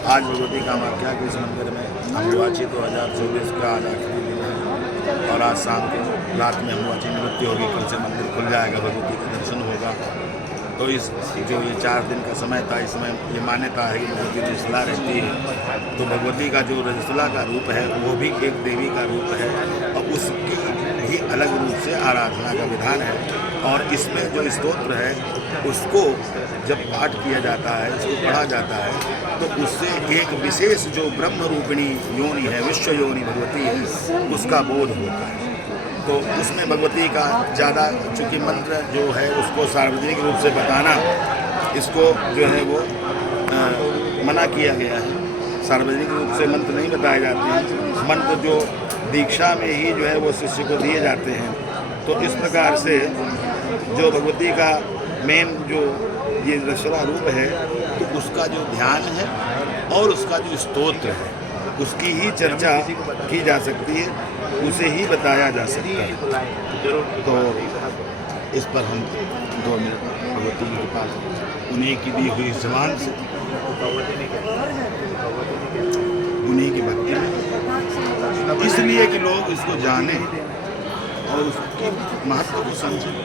आज भगवती कामाख्या के इस मंदिर में अम्बुबाची 2024 का आज आखिरी दिन है और आज शाम को रात में अम्बुबाची निवृत्ति होगी। कल से मंदिर खुल जाएगा, भगवती का दर्शन होगा। तो इस जो ये 4 दिन का समय था, इसमें ये मान्यता है कि भगवती रजस्वला रहती है। तो भगवती का जो रजस्वला का रूप है वो भी एक देवी का रूप है और उसकी भी अलग रूप से आराधना का विधान है। और इसमें जो स्तोत्र है उसको जब पाठ किया जाता है, उसको पढ़ा जाता है, तो उससे एक विशेष जो ब्रह्म रूपिणी योनि है, विश्व योनि भगवती है, उसका बोध होता है। तो उसमें भगवती का ज़्यादा, चूँकि मंत्र जो है उसको सार्वजनिक रूप से बताना, इसको जो है वो मना किया गया है। सार्वजनिक रूप से मंत्र नहीं बताए जाते हैं। मंत्र जो दीक्षा में ही जो है वो शिष्य को दिए जाते हैं। तो इस प्रकार से जो भगवती का मेन जो ये रजस्वला रूप है, तो उसका जो ध्यान है और उसका जो स्तोत्र है उसकी ही चर्चा की जा सकती है, उसे ही बताया जा सकता है। तो इस पर हम 2 मिनट भगवती के पास उन्हीं की दी हुई जबान से, उन्हीं की भक्ति में, इसलिए कि लोग इसको जाने और उसकी महत्व को समझें,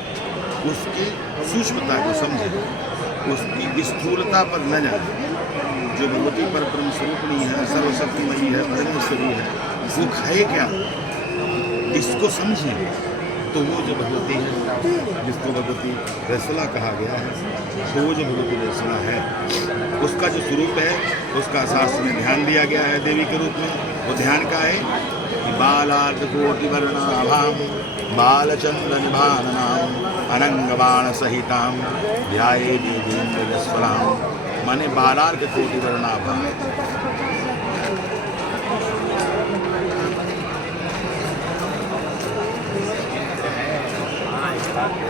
उसकी सूक्ष्मता को समझें, उसकी स्थूलता पर न जाए। जो भगवती परब्रह्म स्वरूपिणी है, सर्वशक्तिमयी है, परमेश्वरी है, वो खाए क्या, इसको समझिए। तो वो जो भगवती है, जिसको भगवती रजस्वला कहा गया है, तो वो जो भगवती रजस्वला है उसका जो स्वरूप है उसका शास्त्र में ध्यान दिया गया है देवी के रूप में। वो ध्यान का है कि बालार्धकोटिवर्णाभां बालचन्द्रनिभाननां अनंगबाण सहितां ध्याये देवीं रजस्वलां। माने बालार्धकोटिवर्णाभां,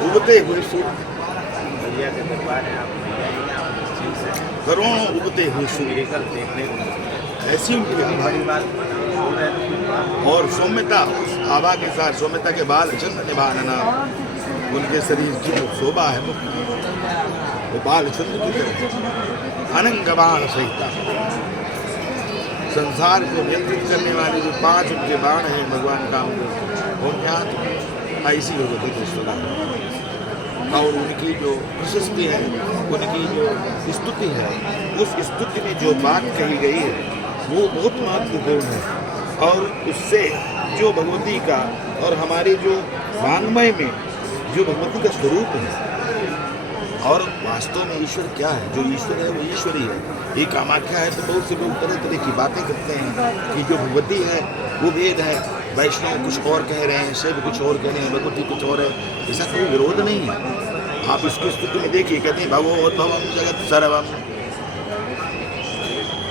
उगते हुए सूर्य, करोड़ों उगते हुए सूर्य ऐसी उनकी आभा और सौम्यता, उस आभा के साथ सौम्यता के बाल चंद्र निभानना, उनके शरीर की जो शोभा है वो बाल चंद्र की तरह अनंगबाण सहिता। संसार को नियंत्रित करने वाले जो 5 उनके बाण हैं भगवान काम के, उनके हाथ ऐसी भगवती रजस्वला है। और उनकी जो प्रशस्ति है, उनकी जो स्तुति है, उस स्तुति में जो बात कही गई है वो बहुत महत्वपूर्ण है। और उससे जो भगवती का और हमारे जो वाङ्मय में जो भगवती का स्वरूप है, और वास्तव में ईश्वर क्या है, जो ईश्वर है वो ईश्वरी है। ये कामाख्या है तो बहुत से लोग तरह तरह की बातें करते हैं कि जो भगवती है वो भेद है, वैष्णव कुछ और कह रहे हैं, शिव कुछ और कह रहे हैं, भगवती कुछ और है। ऐसा कोई विरोध नहीं है। आप इसकी स्तुति में देखिए, कहते हैं भगवोद्भवम जगत सर्वम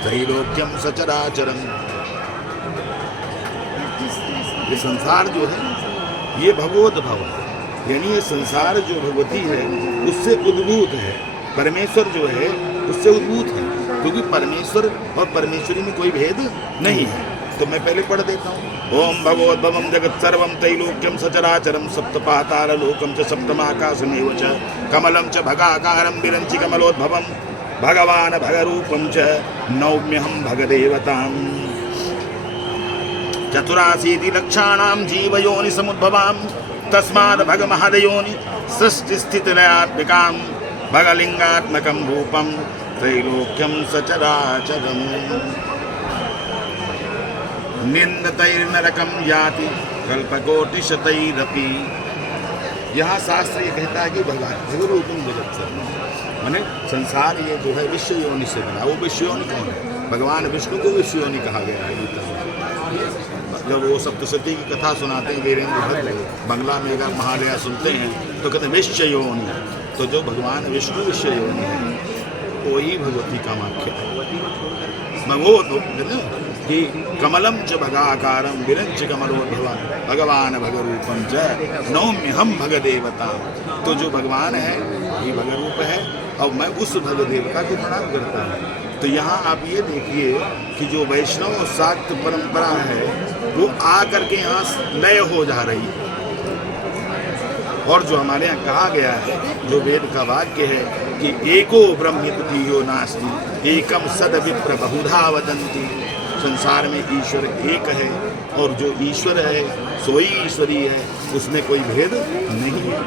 त्रैलोक्यम सचराचरम। ये संसार जो है ये भगवोद्भव है, यानी ये संसार जो भगवती है उससे उद्भूत है। परमेश्वर जो है उससे उद्भूत है, क्योंकि परमेश्वर और परमेश्वरी में कोई भेद नहीं है। तो मैं पहले पढ़ देता हूँ। ओम भगवोद्भवम जगत सर्वम त्रैलोक्यम सचराचरम सप्तपाताल लोकम च सप्तमाकाशमेव च कमलं च भगाकारं विरंचि कमलोद्भवम भगवान भगरूपम च नौम्यहं भगदेवताम्। चतुराशीति लक्षाणां जीवयोनि समुद्भवां तस्माद् भगमहदयोनि सृष्टिस्थितिलयात्मिकां भगलिंगात्मकं रूपं त्रैलोक्यं सचराचरम्। निंदतैर्नरकं याति कल्पकोटिशतैरपि। यहाँ शास्त्र ये कहता है कि भगवान भगरूपम जगत सर्वम, माने संसार ये जो है विश्व योनि से बना। वो विश्व योनि कौन है? भगवान विष्णु को विश्व योनि कहा गया है गीता में। जब वो सप्तशती की कथा सुनाते हैं वीरेंद्र भद्र, बंगला में अगर महालया सुनते हैं तो कहते हैं विश्व योनि। तो जो भगवान विष्णु विश्व योनि है वही भगवती कामाख्या भगवत कि कमलम च भगाकारं विरंच कमलोद्भवं भगवान भगरूपम च नौम्यहं भगदेवता। तो जो भगवान है वही भगरूप है और मैं उस भगदेवता को प्रणाम करता हूँ। तो यहाँ आप ये देखिए कि जो वैष्णव और शाक्त परंपरा है वो आ करके यहाँ लय हो जा रही है। और जो हमारे यहाँ कहा गया है, जो वेद का वाक्य है कि एको ब्रह्मितो नास्ति एकम सद विप्र बहुधा वदन्ति, संसार में ईश्वर एक है और जो ईश्वर है सोई ईश्वरी है, उसमें कोई भेद नहीं है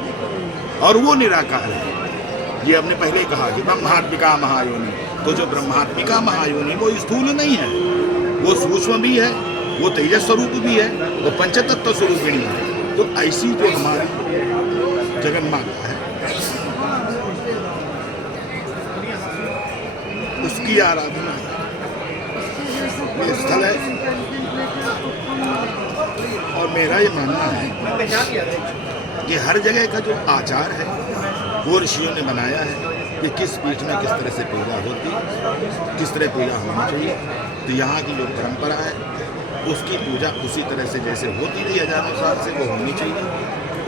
और वो निराकार है। ये हमने पहले कहा कि ब्रह्मात्मिका महायोनि, तो जो ब्रह्मात्मिका महायोनि वो स्थूल नहीं है, वो सूक्ष्म भी है, वो तेजस स्वरूप भी है, वो पंचतत्व स्वरूपिणी है। तो ऐसी जो हमारी जगन्माता है उसकी आराधना ये स्थल है। और मेरा ये मानना है कि हर जगह का जो आचार है वो ऋषियों ने बनाया है कि किस पीठ में किस तरह से पूजा होती, किस तरह पूजा होनी चाहिए। तो यहाँ की जो परंपरा है उसकी पूजा उसी तरह से जैसे होती रही हजारों साल से वो होनी चाहिए।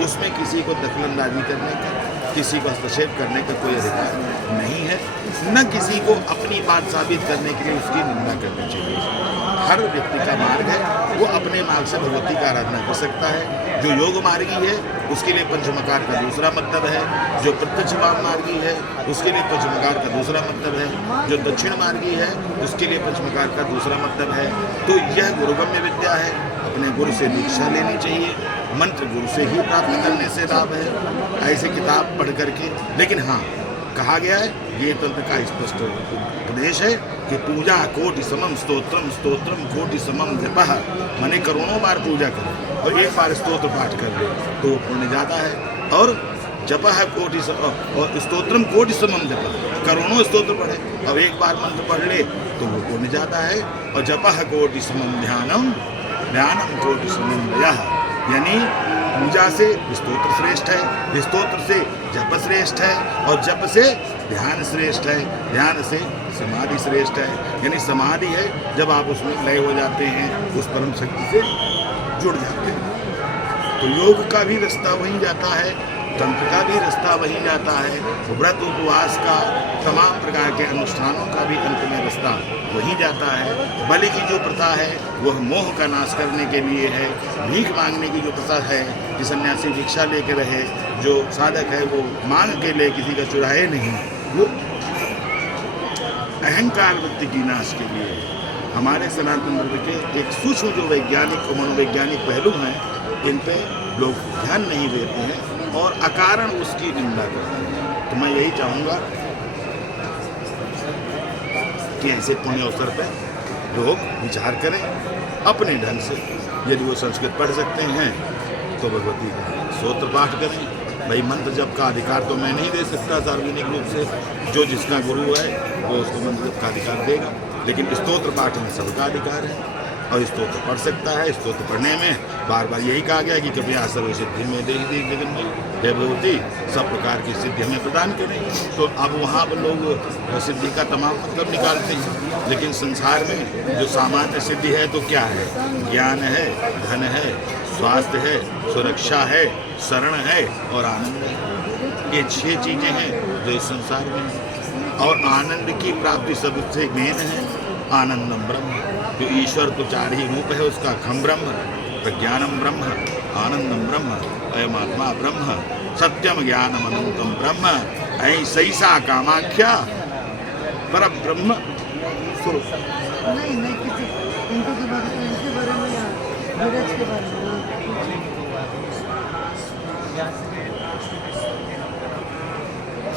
उसमें किसी को दखलंदाजी करने का, किसी को हस्तक्षेप करने का कोई अधिकार नहीं है, न किसी को अपनी बात साबित करने के लिए उसकी निंदा करनी चाहिए। हर व्यक्ति का मार्ग है, वो अपने मार्ग से भगवती का आराधना कर सकता है। जो योग मार्गी है उसके लिए पंचमकार का दूसरा मतलब है, जो प्रत्यक्ष वाम मार्गी है उसके लिए पंचमकार का दूसरा मतलब है, जो दक्षिण मार्गी है उसके लिए पंचमकार का दूसरा मतलब है। तो यह गुरुगम्य विद्या है, अपने गुरु से दीक्षा लेनी चाहिए, मंत्र गुरु से ही प्राप्त करने से लाभ है, ऐसे किताब पढ़ करके। लेकिन हाँ, कहा गया है, ये तंत्र का स्पष्ट उपदेश है कि पूजा कोटि समम स्तोत्रम, स्तोत्रम कोटि समम जपः, माने करोड़ों बार पूजा करें और एक बार स्तोत्र पाठ कर ले तो वो पुण्य जाता है। और जपः कोटि और स्तोत्रम कोटि समम जपः, करोड़ों स्तोत्र पढ़े और एक बार मंत्र पढ़ ले तो वो पुण्य जाता है। और जपः कोटि समम ध्यानम, ध्यानम कोटि समम व्ययः, यानी पूजा से स्तोत्र श्रेष्ठ है, स्तोत्र से जप श्रेष्ठ है और जप से ध्यान श्रेष्ठ है, ध्यान से समाधि श्रेष्ठ है। यानी समाधि है जब आप उसमें लय हो जाते हैं, उस परम शक्ति से जुड़ जाते हैं। तो योग का भी रास्ता वहीं जाता है, तंत्र का भी रास्ता वहीं जाता है, व्रत उपवास का तमाम प्रकार के अनुष्ठानों का भी अंत में रास्ता वहीं जाता है। बलि की जो प्रथा है वह मोह का नाश करने के लिए है। भीख मांगने की जो प्रथा है कि सन्यासी भिक्षा लेकर रहे, जो साधक है वो मांग के ले, किसी का चुराए नहीं, वो अहंकार वृत्ति की नाश के लिए। हमारे सनातन धर्म के एक सूक्ष्म जो वैज्ञानिक और मनोवैज्ञानिक पहलू हैं, इन पे लोग ध्यान नहीं देते हैं और अकारण उसकी निंदा करते हैं। तो मैं यही चाहूँगा कि ऐसे पुण्य अवसर पर लोग विचार करें अपने ढंग से। यदि वो संस्कृत पढ़ सकते हैं तो भगवती का स्तोत्र पाठ करें। भाई मंत्र जप का अधिकार तो मैं नहीं दे सकता सार्वजनिक रूप से, जो जिसका गुरु है वो उसको मंत्र जप का अधिकार देगा, लेकिन स्तोत्र पाठ में सबका अधिकार है और स्तोत्र पढ़ सकता है। स्तोत्र पढ़ने में बार बार यही कहा गया कि कृपया सर्व सिद्धि में देहि देहि जगन में, हे भगवती सब प्रकार की सिद्धि हमें प्रदान करें। तो अब वहाँ पर लोग सिद्धि का तमाम मतलब निकालते हैं, लेकिन संसार में जो सामान्य सिद्धि है तो क्या है? ज्ञान है, धन है, स्वास्थ्य है, सुरक्षा है, शरण है और आनंद है। ये 6 चीज़ें हैं जो इस संसार में हैं। और आनंद की प्राप्ति सबसे मेन है आनंदम ब्रह्म। जो ईश्वर तो 4 ही रूप है उसका, खम ब्रह्म, प्रज्ञानम ब्रह्म, आनंदम ब्रह्म, अयमात्मा ब्रह्म, सत्यम ज्ञानम अनंतम ब्रह्म, ऐसा कामाख्या पर ब्रह्म स्वरूप। नहीं किसी इनको के बारे में या धीरज के बारे में